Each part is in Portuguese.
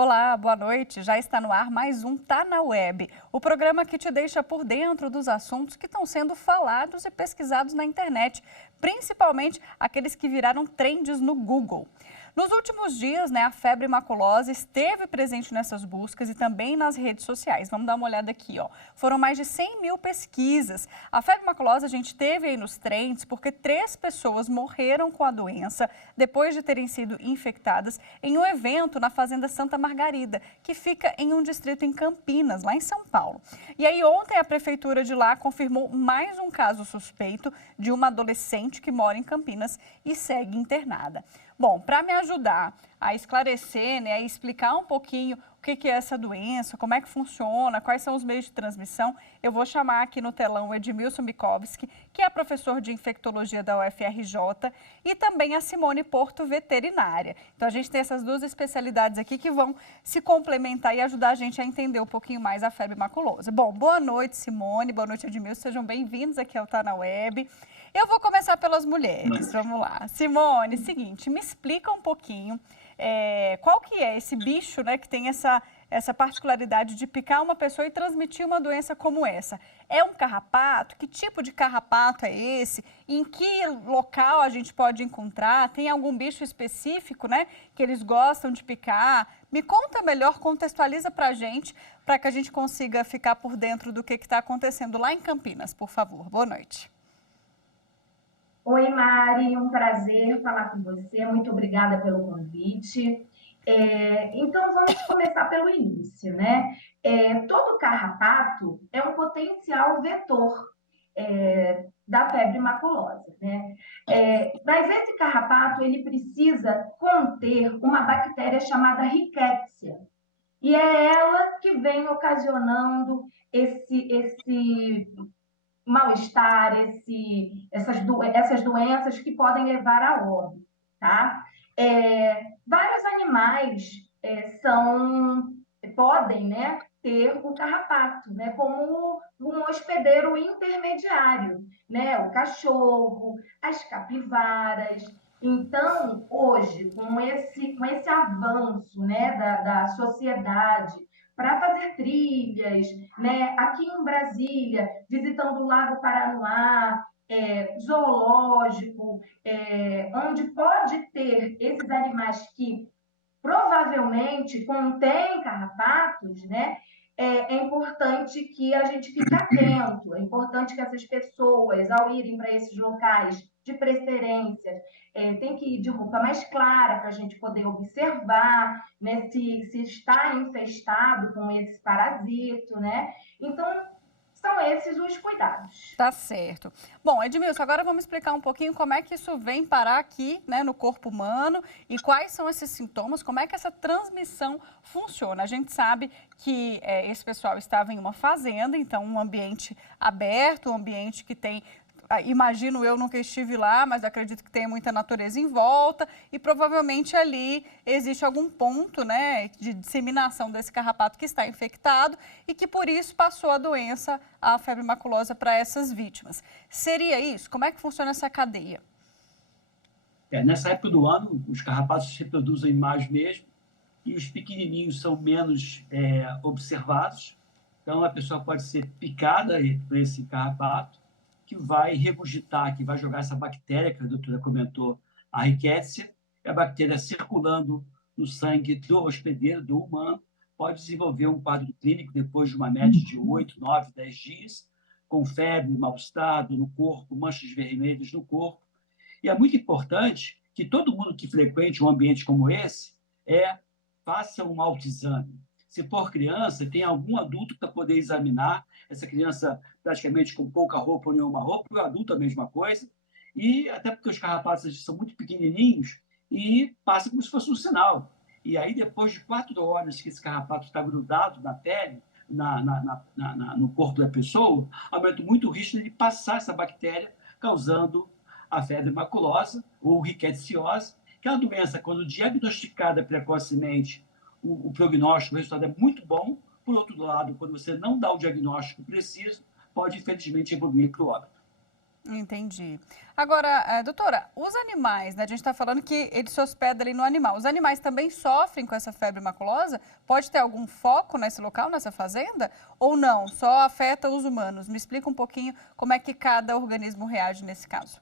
Olá, boa noite. Já está no ar mais um Tá na Web, o programa que te deixa por dentro dos assuntos que estão sendo falados e pesquisados na internet, principalmente aqueles que viraram trends no Google. Nos últimos dias, a febre maculosa esteve presente nessas buscas e também nas redes sociais. Vamos dar uma olhada aqui, ó. Foram mais de 100 mil pesquisas. A febre maculosa a gente teve aí nos trends porque 3 pessoas morreram com a doença depois de terem sido infectadas em um evento na Fazenda Santa Margarida, que fica em um distrito em Campinas, lá em São Paulo. E aí ontem a prefeitura de lá confirmou mais um caso suspeito de uma adolescente que mora em Campinas e segue internada. Bom, para me ajudar a esclarecer, a explicar um pouquinho o que é essa doença, como é que funciona, quais são os meios de transmissão, eu vou chamar aqui no telão o Edmilson Mikovski, que é professor de infectologia da UFRJ, e também a Simone Porto, veterinária. Então, a gente tem essas duas especialidades aqui que vão se complementar e ajudar a gente a entender um pouquinho mais a febre maculosa. Bom, boa noite, Simone, boa noite, Edmilson, sejam bem-vindos aqui ao Tá na Web. Eu vou começar pelas mulheres, vamos lá. Simone, seguinte, me explica um pouquinho qual que é esse bicho, que tem essa particularidade de picar uma pessoa e transmitir uma doença como essa. É um carrapato? Que tipo de carrapato é esse? Em que local a gente pode encontrar? Tem algum bicho específico, que eles gostam de picar? Me conta melhor, contextualiza pra gente, para que a gente consiga ficar por dentro do que está acontecendo lá em Campinas, por favor. Boa noite. Oi, Mari, um prazer falar com você. Muito obrigada pelo convite. Então, vamos começar pelo início, né? Todo carrapato é um potencial vetor da febre maculosa, né? Mas esse carrapato, ele precisa conter uma bactéria chamada Rickettsia. E é ela que vem ocasionando esse mal-estar, essas doenças que podem levar a óbito, tá? Vários animais podem, ter o carrapato, como um hospedeiro intermediário, o cachorro, as capivaras. Então, hoje, com esse avanço, da sociedade para fazer trilhas, aqui em Brasília, visitando o Lago Paranoá, zoológico, onde pode ter esses animais que provavelmente contêm carrapatos, é importante que a gente fique atento, é importante que essas pessoas, ao irem para esses locais, de preferência, tem que ir de roupa mais clara para a gente poder observar, se está infestado com esse parasito, Então, são esses os cuidados. Tá certo. Bom, Edmilson, agora vamos explicar um pouquinho como é que isso vem parar aqui, no corpo humano e quais são esses sintomas, como é que essa transmissão funciona. A gente sabe que esse pessoal estava em uma fazenda, então um ambiente aberto, um ambiente que tem... Imagino, eu nunca estive lá, mas acredito que tenha muita natureza em volta e provavelmente ali existe algum ponto, de disseminação desse carrapato que está infectado e que por isso passou a doença, a febre maculosa, para essas vítimas. Seria isso? Como é que funciona essa cadeia? Nessa época do ano, os carrapatos se reproduzem mais mesmo e os pequenininhos são menos observados. Então, a pessoa pode ser picada por esse carrapato, que vai regurgitar, que vai jogar essa bactéria, que a doutora comentou, a Rickettsia, a bactéria circulando no sangue do hospedeiro, do humano, pode desenvolver um quadro clínico depois de uma média de 8, 9, 10 dias, com febre, mal-estar no corpo, manchas vermelhas no corpo. E é muito importante que todo mundo que frequente um ambiente como esse faça um autoexame. Se for criança, tem algum adulto para poder examinar essa criança praticamente com pouca roupa ou nenhuma roupa, o adulto a mesma coisa, e até porque os carrapatos são muito pequenininhos e passa como se fosse um sinal. E aí, depois de 4 horas que esse carrapato está grudado na pele, no corpo da pessoa, aumenta muito o risco de passar essa bactéria, causando a febre maculosa ou rickettsiosi, que é uma doença, quando diagnosticada precocemente, o prognóstico, o resultado é muito bom. Por outro lado, quando você não dá o diagnóstico preciso, pode, infelizmente, evoluir para o óbito. Entendi. Agora, doutora, os animais, né? A gente está falando que ele se hospeda ali no animal. Os animais também sofrem com essa febre maculosa? Pode ter algum foco nesse local, nessa fazenda? Ou não? Só afeta os humanos? Me explica um pouquinho como é que cada organismo reage nesse caso.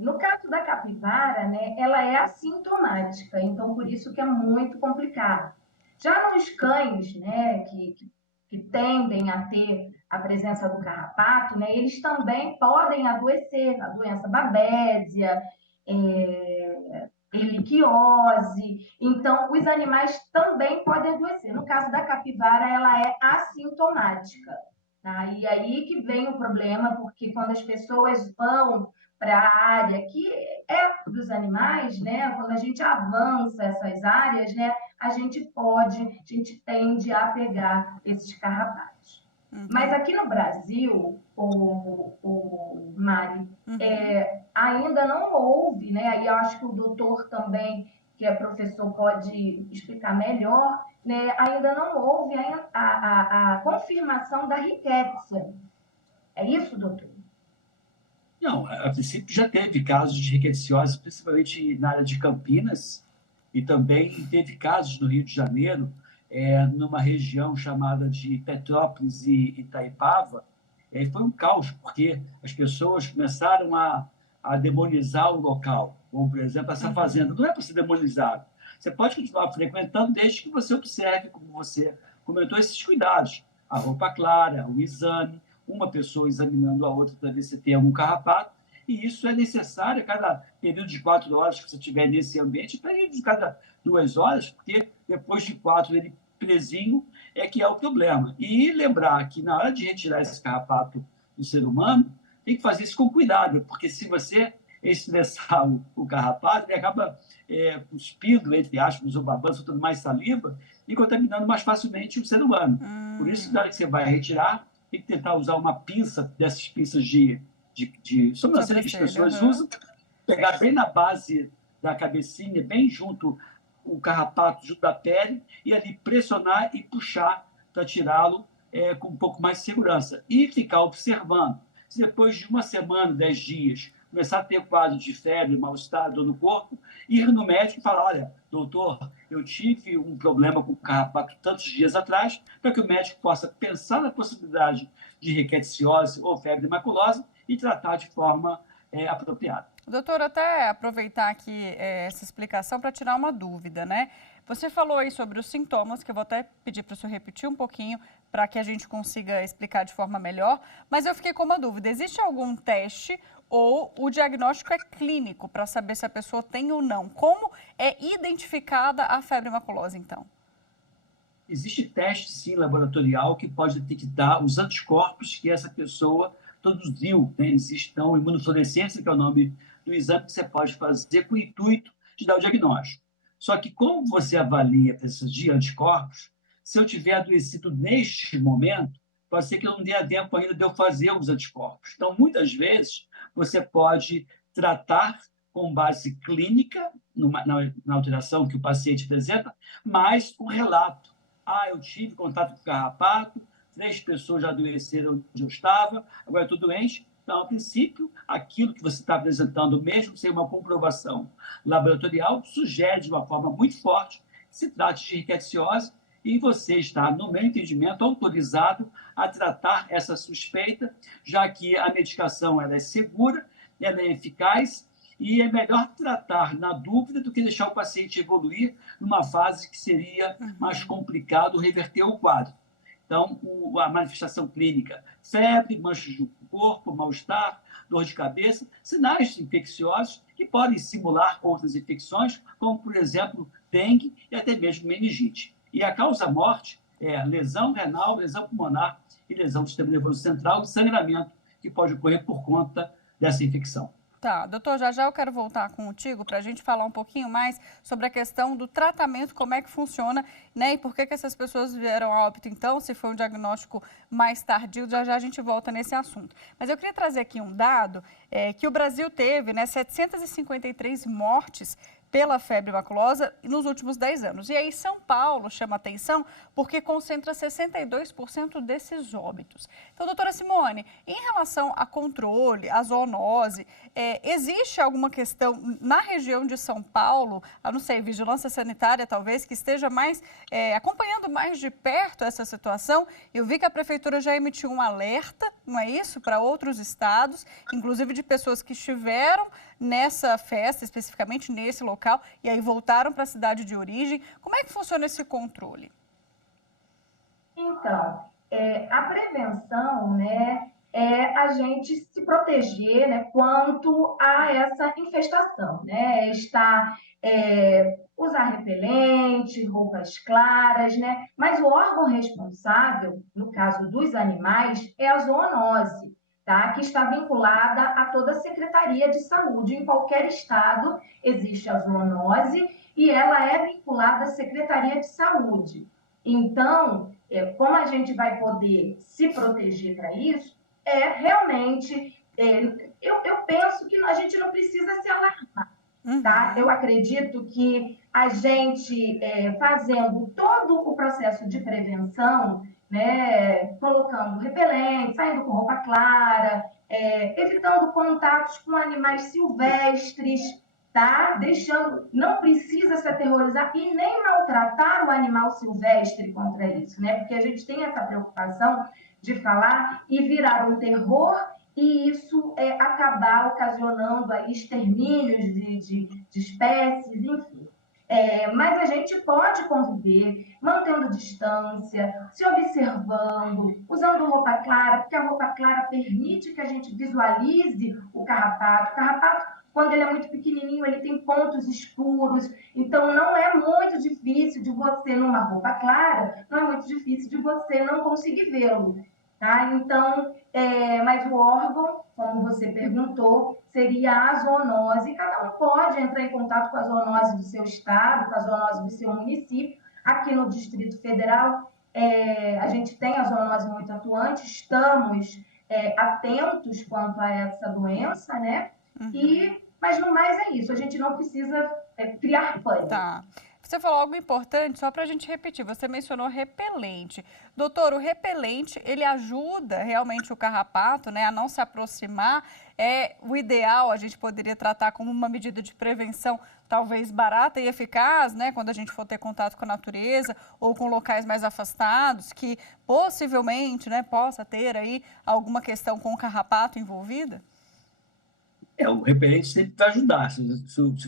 No caso da capivara, né, ela é assintomática, então por isso que é muito complicado. Já nos cães, né, que tendem a ter a presença do carrapato, né, eles também podem adoecer, a doença babésia, erliquiose. Então, os animais também podem adoecer. No caso da capivara, ela é assintomática. Tá? E aí que vem o problema, porque quando as pessoas vão para a área que é dos animais, né? Quando a gente avança essas áreas, né? A gente tende a pegar esses carrapatos. Mas aqui no Brasil, o Mari, ainda não houve, né? Aí eu acho que o doutor também, que é professor, pode explicar melhor, né? Ainda não houve a confirmação da riqueza. É isso, doutor? Não, a princípio já teve casos de riqueciose, principalmente na área de Campinas, e também teve casos no Rio de Janeiro, numa região chamada de Petrópolis e Itaipava. Foi um caos, porque as pessoas começaram a demonizar o local, como, por exemplo, essa fazenda. Não é para ser demonizado. Você pode continuar frequentando desde que você observe, como você comentou, esses cuidados. A roupa clara, o exame, uma pessoa examinando a outra para ver se tem algum carrapato, e isso é necessário a cada período de 4 horas que você estiver nesse ambiente, período de cada 2 horas, porque depois de 4 ele presinho é que é o problema. E lembrar que na hora de retirar esse carrapato do ser humano, tem que fazer isso com cuidado, porque se você estressar o carrapato, ele acaba cuspindo, entre aspas, ou babando, soltando mais saliva e contaminando mais facilmente o ser humano. Por isso, na hora que você vai retirar, tem que tentar usar uma pinça, dessas pinças de sobrancelha que as pessoas usam, pegar bem na base da cabecinha, bem junto o carrapato, junto da pele, e ali pressionar e puxar para tirá-lo com um pouco mais de segurança. E ficar observando. Se depois de 1 semana, 10 dias, começar a ter quadro de febre, mal-estar, dor no corpo, ir no médico e falar, olha, doutor, eu tive um problema com o carrapato tantos dias atrás, para que o médico possa pensar na possibilidade de riqueciose ou febre maculosa e tratar de forma apropriada. Doutor, até aproveitar aqui essa explicação para tirar uma dúvida, né? Você falou aí sobre os sintomas, que eu vou até pedir para o senhor repetir um pouquinho para que a gente consiga explicar de forma melhor, mas eu fiquei com uma dúvida. Existe algum teste ou o diagnóstico é clínico para saber se a pessoa tem ou não? Como é identificada a febre maculosa, então? Existe teste, sim, laboratorial, que pode detectar os anticorpos que essa pessoa produziu, né? Existe, então, imunofluorescência, que é o nome do exame que você pode fazer com o intuito de dar o diagnóstico. Só que como você avalia a presença de anticorpos, se eu tiver adoecido neste momento, pode ser que eu não dê tempo ainda de eu fazer os anticorpos. Então, muitas vezes, você pode tratar com base clínica, na alteração que o paciente apresenta, mais o relato. Eu tive contato com o carrapato, 3 pessoas já adoeceram onde eu estava, agora estou doente. Então, a princípio, aquilo que você está apresentando, mesmo sem uma comprovação laboratorial, sugere de uma forma muito forte que se trate de riqueciose e você está, no meu entendimento, autorizado a tratar essa suspeita, já que a medicação ela é segura, ela é eficaz e é melhor tratar na dúvida do que deixar o paciente evoluir numa fase que seria mais complicado reverter o quadro. Então, a manifestação clínica, febre, manchas no corpo, mal-estar, dor de cabeça, sinais infecciosos que podem simular outras infecções, como, por exemplo, dengue e até mesmo meningite. E a causa-morte é lesão renal, lesão pulmonar e lesão do sistema nervoso central, sangramento que pode ocorrer por conta dessa infecção. Tá, doutor, já eu quero voltar contigo para a gente falar um pouquinho mais sobre a questão do tratamento, como é que funciona, né? E por que essas pessoas vieram a óbito, então, se foi um diagnóstico mais tardio, já a gente volta nesse assunto. Mas eu queria trazer aqui um dado que o Brasil teve, né, 753 mortes pela febre maculosa nos últimos 10 anos. E aí São Paulo chama atenção porque concentra 62% desses óbitos. Então, doutora Simone, em relação a controle, a zoonose, existe alguma questão na região de São Paulo, a não sei, vigilância sanitária talvez, que esteja mais acompanhando mais de perto essa situação? Eu vi que a prefeitura já emitiu um alerta, não é isso, para outros estados, inclusive de pessoas que estiveram nessa festa, especificamente nesse local, e aí voltaram para a cidade de origem. Como é que funciona esse controle? Então, a prevenção, né, é a gente se proteger, né, quanto a essa infestação, né, usar repelente, roupas claras, né, mas o órgão responsável, no caso dos animais, é a zoonose, tá, que está vinculada a toda a Secretaria de Saúde. Em qualquer estado existe a zoonose e ela é vinculada à Secretaria de Saúde. Então, como a gente vai poder se proteger para isso, realmente, eu penso que a gente não precisa se alarmar, tá? Eu acredito que a gente, fazendo todo o processo de prevenção, né, colocando repelente, saindo com roupa clara, evitando contatos com animais silvestres, tá? Não precisa se aterrorizar e nem maltratar o animal silvestre contra isso, né? Porque a gente tem essa preocupação de falar e virar um terror e isso acabar ocasionando aí extermínios de espécies, enfim. Mas a gente pode conviver, mantendo distância, se observando, usando roupa clara, porque a roupa clara permite que a gente visualize o carrapato. O carrapato, quando ele é muito pequenininho, ele tem pontos escuros, então não é muito difícil de você, numa roupa clara, não é muito difícil de você não conseguir vê-lo, tá? Então, mas o órgão, como você perguntou, seria a zoonose. Cada um pode entrar em contato com a zoonose do seu estado, com a zoonose do seu município. Aqui no Distrito Federal, a gente tem a zoonose muito atuante, estamos atentos quanto a essa doença, né? Mas no mais é isso, a gente não precisa criar pânico. Tá. Você falou algo importante, só para a gente repetir, você mencionou repelente. Doutor, o repelente, ele ajuda realmente o carrapato, né, a não se aproximar? O ideal, a gente poderia tratar como uma medida de prevenção, talvez barata e eficaz, né, quando a gente for ter contato com a natureza ou com locais mais afastados, que possivelmente, né, possa ter aí alguma questão com o carrapato envolvida? O repelente sempre vai ajudar. Se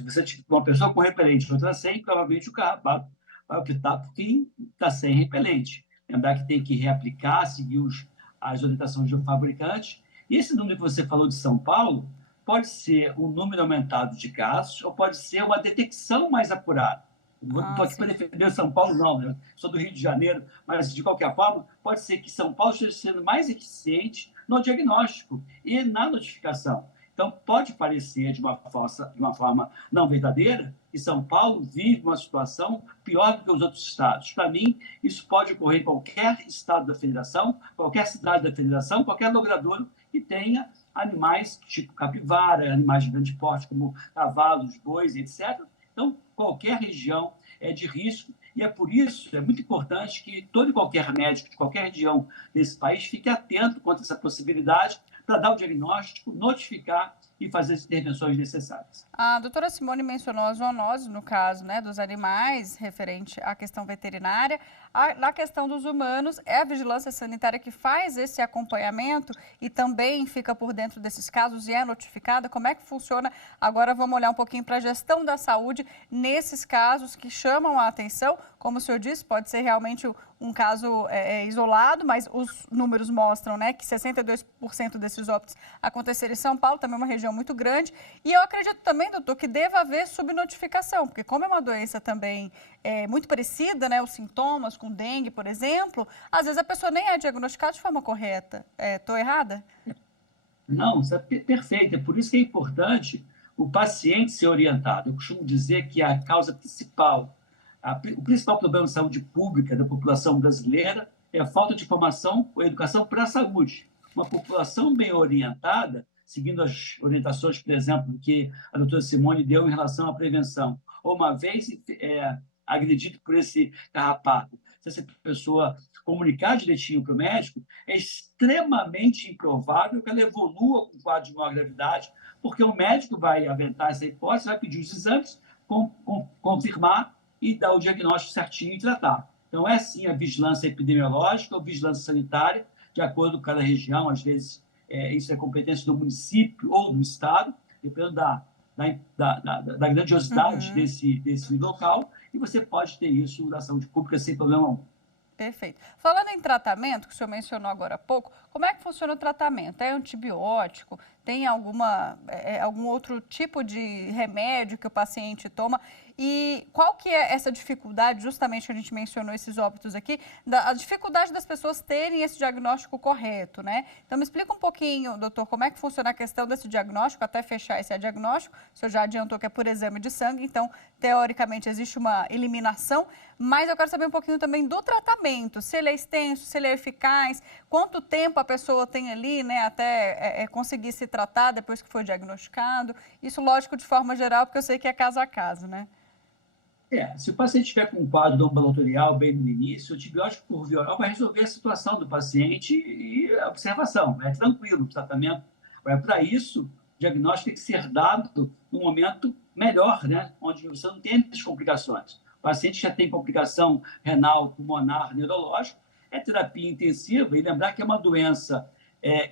você tiver uma pessoa com repelente e outra sem, provavelmente o carrapato vai optar por quem está sem repelente. Lembrar que tem que reaplicar, seguir as orientações do fabricante. E esse número que você falou de São Paulo pode ser um número aumentado de casos ou pode ser uma detecção mais apurada. Não estou aqui para defender São Paulo, não, né? Sou do Rio de Janeiro, mas, de qualquer forma, pode ser que São Paulo esteja sendo mais eficiente no diagnóstico e na notificação. Então, pode parecer, de uma forma não verdadeira, que São Paulo vive uma situação pior do que os outros estados. Para mim, isso pode ocorrer em qualquer estado da federação, qualquer cidade da federação, qualquer logradouro que tenha animais tipo capivara, animais de grande porte, como cavalos, bois, etc. Então, qualquer região é de risco, e é por isso, é muito importante que todo e qualquer médico de qualquer região desse país fique atento quanto a essa possibilidade, para dar o diagnóstico, notificar e fazer as intervenções necessárias. A doutora Simone mencionou a zoonose, no caso, né, dos animais, referente à questão veterinária. Na questão dos humanos, é a vigilância sanitária que faz esse acompanhamento e também fica por dentro desses casos e é notificada? Como é que funciona? Agora vamos olhar um pouquinho para a gestão da saúde nesses casos que chamam a atenção. Como o senhor disse, pode ser realmente um caso isolado, mas os números mostram, né, que 62% desses óbitos aconteceram em São Paulo, também uma região muito grande. E eu acredito também, doutor, que deva haver subnotificação, porque como é uma doença também muito parecida, né, os sintomas com dengue, por exemplo, às vezes a pessoa nem é diagnosticada de forma correta. Estou errada? Não, isso é perfeito. É por isso que é importante o paciente ser orientado. Eu costumo dizer que a causa principal, o principal problema de saúde pública da população brasileira é a falta de informação ou educação para a saúde. Uma população bem orientada, seguindo as orientações, por exemplo, que a doutora Simone deu em relação à prevenção, ou uma vez agredido por esse carrapato, se essa pessoa comunicar direitinho para o médico, é extremamente improvável que ela evolua com quadro de maior gravidade, porque o médico vai aventar essa hipótese, vai pedir os exames, confirmar e dar o diagnóstico certinho e tratar. Então, é sim a vigilância epidemiológica ou vigilância sanitária, de acordo com cada região, às vezes isso é competência do município ou do estado, dependendo da grandiosidade desse local, e você pode ter isso na saúde pública sem problema algum. Perfeito. Falando em tratamento, que o senhor mencionou agora há pouco, como é que funciona o tratamento? É antibiótico? Tem algum outro tipo de remédio que o paciente toma? E qual que é essa dificuldade, justamente que a gente mencionou esses óbitos aqui, a dificuldade das pessoas terem esse diagnóstico correto, né? Então, me explica um pouquinho, doutor, como é que funciona a questão desse diagnóstico, até fechar esse diagnóstico. O senhor já adiantou que é por exame de sangue, então, teoricamente, existe uma eliminação, mas eu quero saber um pouquinho também do tratamento, se ele é extenso, se ele é eficaz, quanto tempo a pessoa tem ali, né, até conseguir se tratar depois que foi diagnosticado. Isso, lógico, de forma geral, porque eu sei que é caso a caso, né? Se o paciente estiver com um quadro ambulatorial bem no início, o antibiótico por via oral vai resolver a situação do paciente e a observação. É tranquilo o tratamento. Para isso, o diagnóstico tem que ser dado num momento melhor, né? Onde você não tem as complicações. O paciente já tem complicação renal, pulmonar, neurológica, é terapia intensiva, e lembrar que é uma doença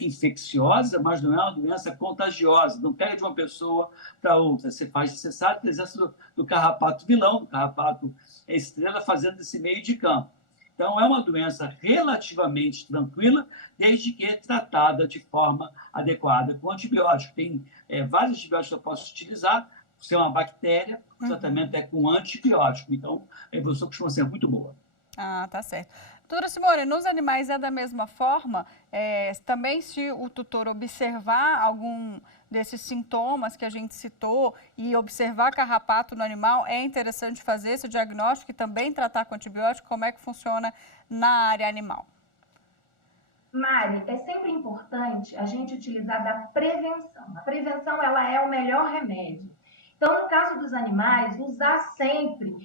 infecciosa, mas não é uma doença contagiosa, não pega de uma pessoa para outra. Você sabe a presença do carrapato vilão, do carrapato estrela, fazendo esse meio de campo. Então, é uma doença relativamente tranquila, desde que é tratada de forma adequada com antibiótico. Tem vários antibióticos que eu posso utilizar, se é uma bactéria, o tratamento é com antibiótico. Então, a evolução costuma ser muito boa. Ah, tá certo. Doutora Simone, nos animais é da mesma forma? Também se o tutor observar algum desses sintomas que a gente citou e observar carrapato no animal, é interessante fazer esse diagnóstico e também tratar com antibiótico? Como é que funciona na área animal? Mari, é sempre importante a gente utilizar da prevenção. A prevenção, ela é o melhor remédio. Então, no caso dos animais, usar sempre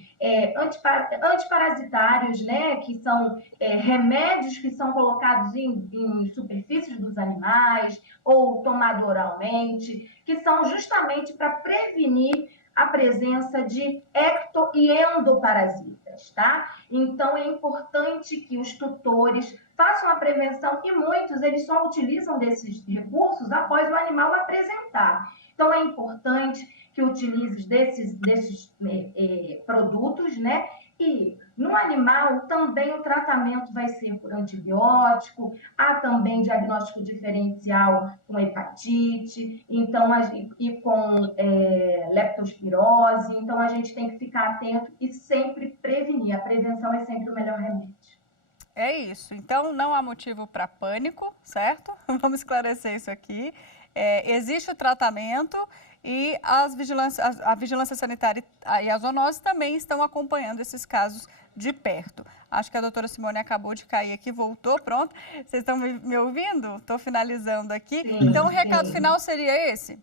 antiparasitários, né, que são remédios que são colocados em superfícies dos animais ou tomado oralmente, que são justamente para prevenir a presença de ecto- e endoparasitas, tá? Então, é importante que os tutores façam a prevenção e muitos, eles só utilizam desses recursos após o animal apresentar. Então, é importante que utilize desses produtos, né? E no animal também o tratamento vai ser por antibiótico, há também diagnóstico diferencial com hepatite, então, e com leptospirose, então a gente tem que ficar atento e sempre prevenir, a prevenção é sempre o melhor remédio. É isso, então não há motivo para pânico, certo? Vamos esclarecer isso aqui. Existe o tratamento e a vigilância sanitária e a zoonose também estão acompanhando esses casos de perto. Acho que a doutora Simone acabou de cair aqui, voltou, pronto. Vocês estão me ouvindo? Estou finalizando aqui. Sim, então, o recado final seria esse?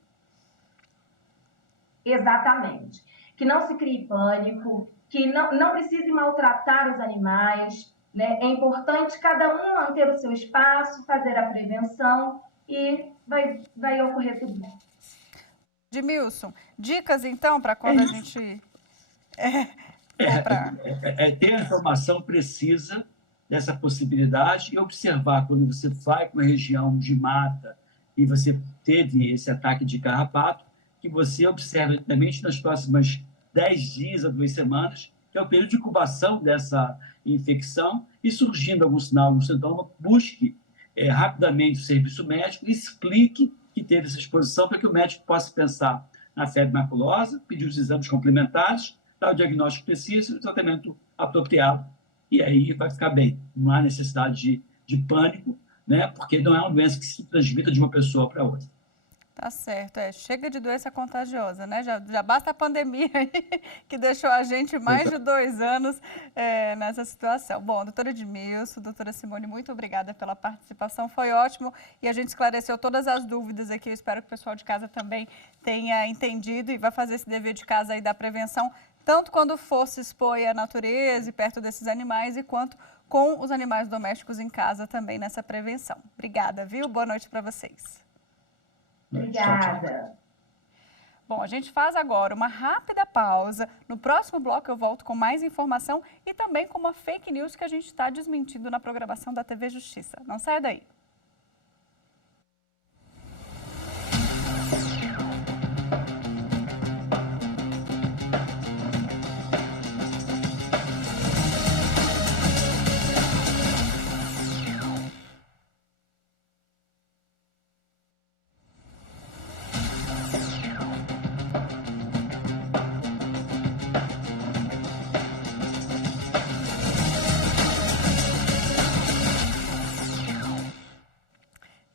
Exatamente. Que não se crie pânico, que não precise maltratar os animais, né? É importante cada um manter o seu espaço, fazer a prevenção e vai ocorrer tudo bem. Edmilson, dicas então para quando a gente... ter a informação precisa dessa possibilidade e observar quando você vai para uma região de mata e você teve esse ataque de carrapato, que você observe também nas próximas 10 dias a 2 semanas, que é o período de incubação dessa infecção, e surgindo algum sinal, algum sintoma, busque rapidamente o serviço médico e explique que teve essa exposição para que o médico possa pensar na febre maculosa, pedir os exames complementares, dar o diagnóstico preciso e o tratamento apropriado. E aí vai ficar bem. Não há necessidade de pânico, né? Porque não é uma doença que se transmita de uma pessoa para outra. Tá certo, chega de doença contagiosa, né? Já basta a pandemia aí, que deixou a gente mais de 2 anos nessa situação. Bom, doutora Edmilson, doutora Simone, muito obrigada pela participação, foi ótimo e a gente esclareceu todas as dúvidas aqui. Eu espero que o pessoal de casa também tenha entendido e vai fazer esse dever de casa aí da prevenção tanto quando for se expor à natureza e perto desses animais, e quanto com os animais domésticos em casa também nessa prevenção. Obrigada, viu? Boa noite para vocês. Obrigada. Bom, a gente faz agora uma rápida pausa. No próximo bloco eu volto com mais informação e também com uma fake news que a gente está desmentindo na programação da TV Justiça. Não saia daí.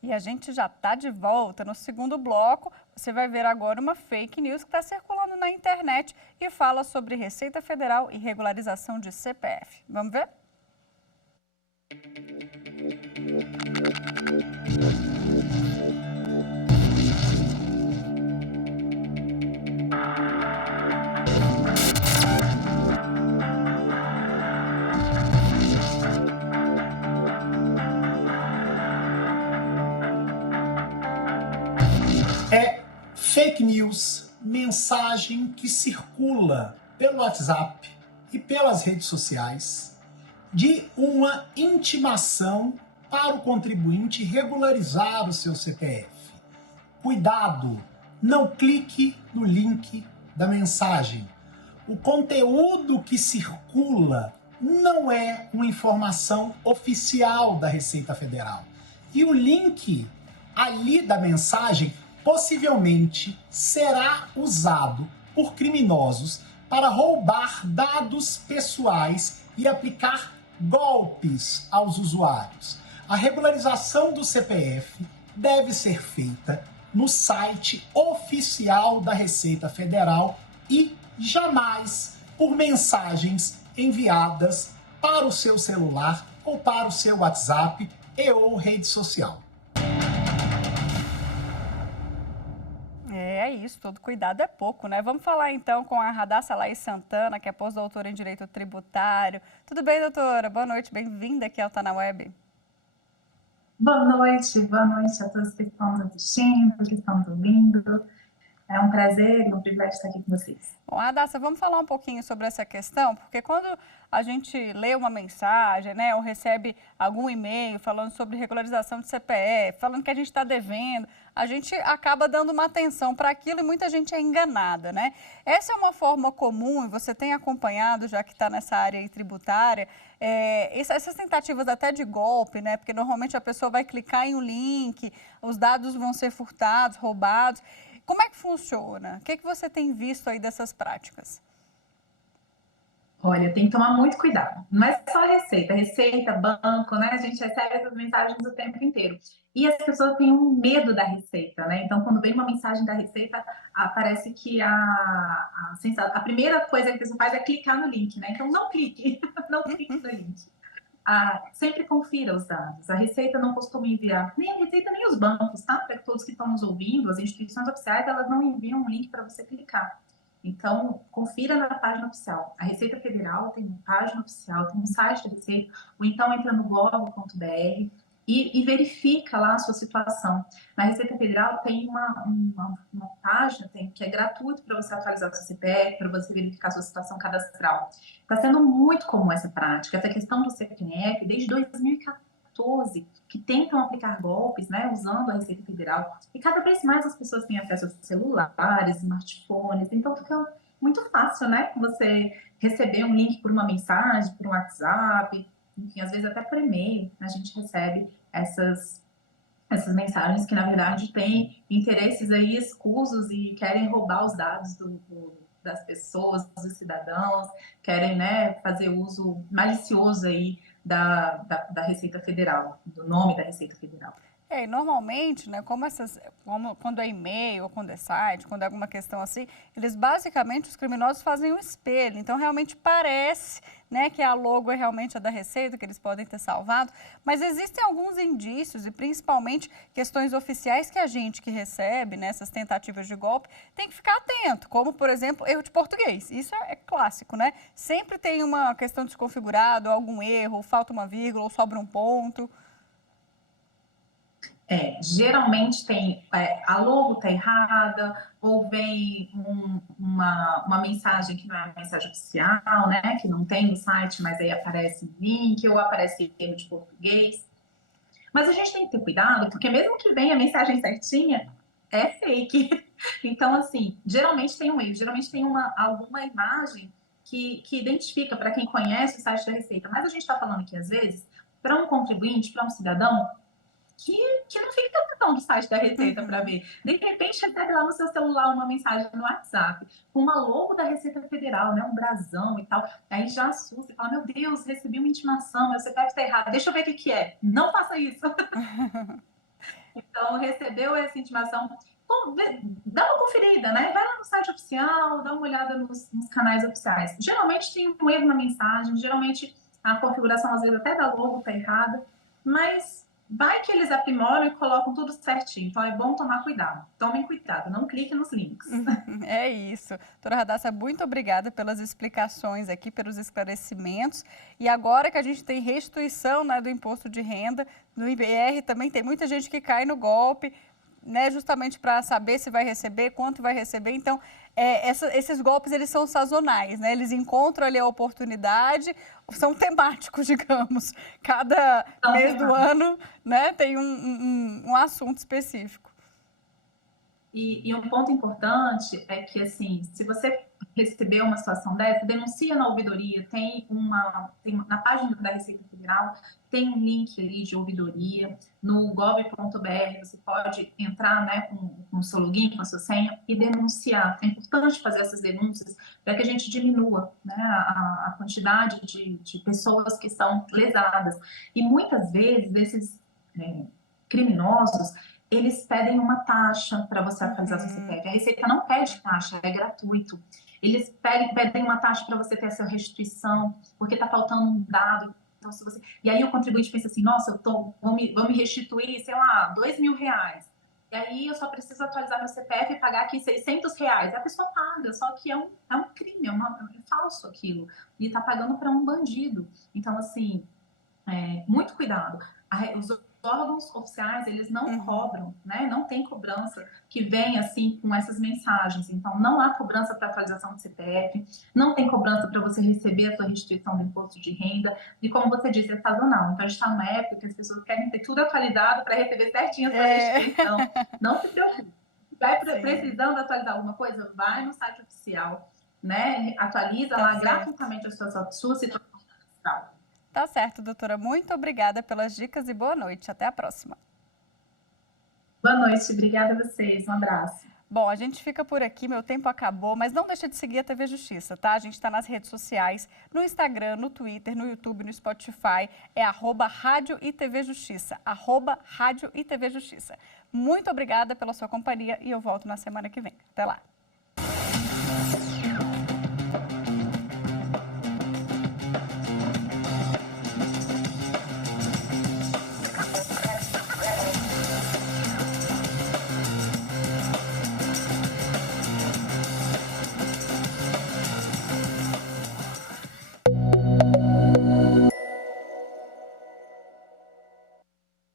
E a gente já está de volta. No segundo bloco, você vai ver agora uma fake news que está circulando na internet e fala sobre Receita Federal e regularização de CPF. Vamos ver? Fake news, mensagem que circula pelo WhatsApp e pelas redes sociais de uma intimação para o contribuinte regularizar o seu CPF. Cuidado, não clique no link da mensagem. O conteúdo que circula não é uma informação oficial da Receita Federal. E o link ali da mensagem possivelmente será usado por criminosos para roubar dados pessoais e aplicar golpes aos usuários. A regularização do CPF deve ser feita no site oficial da Receita Federal e jamais por mensagens enviadas para o seu celular ou para o seu WhatsApp ou rede social. É isso, todo cuidado é pouco, né? Vamos falar então com a Radassa Laís Santana, que é pós-doutora em Direito Tributário. Tudo bem, doutora? Boa noite, bem-vinda aqui ao Tá na Web. Boa noite a todos que estão nos assistindo, que estão nos ouvindo. É um prazer e um privilégio estar aqui com vocês. Bom, Radassa, vamos falar um pouquinho sobre essa questão, porque quando a gente lê uma mensagem, né, ou recebe algum e-mail falando sobre regularização de CPF, falando que a gente está devendo, a gente acaba dando uma atenção para aquilo e muita gente é enganada, né? Essa é uma forma comum, e você tem acompanhado, já que está nessa área aí tributária, essas tentativas até de golpe, né? Porque normalmente a pessoa vai clicar em um link, os dados vão ser furtados, roubados. Como é que funciona? O que você tem visto aí dessas práticas? Olha, tem que tomar muito cuidado. Não é só receita, banco, né? A gente recebe essas mensagens o tempo inteiro. E as pessoas têm um medo da receita, né? Então, quando vem uma mensagem da receita, parece que a primeira coisa que a pessoa faz é clicar no link, né? Então, não clique, não clique no link. Sempre confira os dados. A Receita não costuma enviar, nem a Receita nem os bancos, tá? Para todos que estão nos ouvindo, as instituições oficiais, elas não enviam um link para você clicar. Então, confira na página oficial. A Receita Federal tem uma página oficial, tem um site da Receita, ou então entra no gov.br e verifica lá a sua situação. Na Receita Federal tem uma página que é gratuita para você atualizar o seu CPF, para você verificar a sua situação cadastral. Está sendo muito comum essa prática, essa questão do CPF, desde 2014, que tentam aplicar golpes, né, usando a Receita Federal. E cada vez mais as pessoas têm acesso a celulares, smartphones, então fica muito fácil, né, você receber um link por uma mensagem, por um WhatsApp, enfim, às vezes até por e-mail, a gente recebe essas mensagens que, na verdade, têm interesses aí escusos e querem roubar os dados das pessoas, dos cidadãos, querem, né, fazer uso malicioso aí da Receita Federal, do nome da Receita Federal. E normalmente, né, como quando é e-mail, ou quando é site, quando é alguma questão assim, eles basicamente, os criminosos fazem um espelho. Então, realmente parece, né, que a logo é realmente a da Receita, que eles podem ter salvado. Mas existem alguns indícios, e principalmente questões oficiais, que a gente que recebe nessas tentativas de golpe tem que ficar atento. Como, por exemplo, erro de português. Isso é clássico, né? Sempre tem uma questão desconfigurada, ou algum erro, ou falta uma vírgula, ou sobra um ponto. Geralmente tem, a logo está errada, ou vem uma mensagem que não é uma mensagem oficial, né, que não tem no site, mas aí aparece link, ou aparece erro de português. Mas a gente tem que ter cuidado, porque mesmo que venha a mensagem certinha, é fake. Então, assim, geralmente tem um erro, geralmente tem alguma imagem que identifica para quem conhece o site da Receita. Mas a gente está falando aqui, às vezes, para um contribuinte, para um cidadão, que não fica tão do site da Receita para ver. De repente, recebe lá no seu celular uma mensagem no WhatsApp, com uma logo da Receita Federal, né, um brasão e tal. Aí já assusta e fala, meu Deus, recebi uma intimação, meu CPF está errado, deixa eu ver o que é. Não faça isso. Então, recebeu essa intimação, dá uma conferida, né? Vai lá no site oficial, dá uma olhada nos canais oficiais. Geralmente tem um erro na mensagem, geralmente a configuração, às vezes, até da logo está errada, mas vai que eles aprimoram e colocam tudo certinho. Então, é bom tomar cuidado. Tomem cuidado, não cliquem nos links. É isso. Doutora Radassa, muito obrigada pelas explicações aqui, pelos esclarecimentos. E agora que a gente tem restituição, né, do imposto de renda, no IBR também tem muita gente que cai no golpe, né, justamente para saber se vai receber, quanto vai receber. Então, esses golpes, eles são sazonais, né? Eles encontram ali a oportunidade, são temáticos, digamos. Cada mês do ano, né, tem um assunto específico. E um ponto importante é que, assim, se você recebeu uma situação dessa, denuncia na ouvidoria, na página da Receita Federal, tem um link ali de ouvidoria, no gov.br você pode entrar, né, com o seu login, com a sua senha e denunciar. É importante fazer essas denúncias para que a gente diminua, né, a quantidade de pessoas que são lesadas. E muitas vezes esses criminosos, eles pedem uma taxa para você atualizar seu CPF. A Receita não pede taxa, é gratuito. Eles pedem uma taxa para você ter a sua restituição, porque está faltando um dado. Então, e aí o contribuinte pensa assim, nossa, vão me restituir, sei lá, R$2.000. E aí eu só preciso atualizar meu CPF e pagar aqui R$600. A pessoa paga, só que é um crime, é falso aquilo. E está pagando para um bandido. Então, assim, muito cuidado. Os órgãos oficiais, eles não cobram, né? Não tem cobrança que vem assim com essas mensagens. Então, não há cobrança para atualização do CPF, não tem cobrança para você receber a sua restituição do imposto de renda, e como você disse, é sazonal. Então, a gente está numa época que as pessoas querem ter tudo atualizado para receber certinho a sua restituição. Não se preocupe. Vai precisando atualizar alguma coisa? Vai no site oficial, né? Atualiza lá gratuitamente a sua situação fiscal. Tá certo, doutora. Muito obrigada pelas dicas e boa noite. Até a próxima. Boa noite. Obrigada a vocês. Um abraço. Bom, a gente fica por aqui, meu tempo acabou, mas não deixa de seguir a TV Justiça, tá? A gente está nas redes sociais, no Instagram, no Twitter, no YouTube, no Spotify, é @Rádio e TV Justiça, @Rádio e TV Justiça. Muito obrigada pela sua companhia e eu volto na semana que vem. Até lá.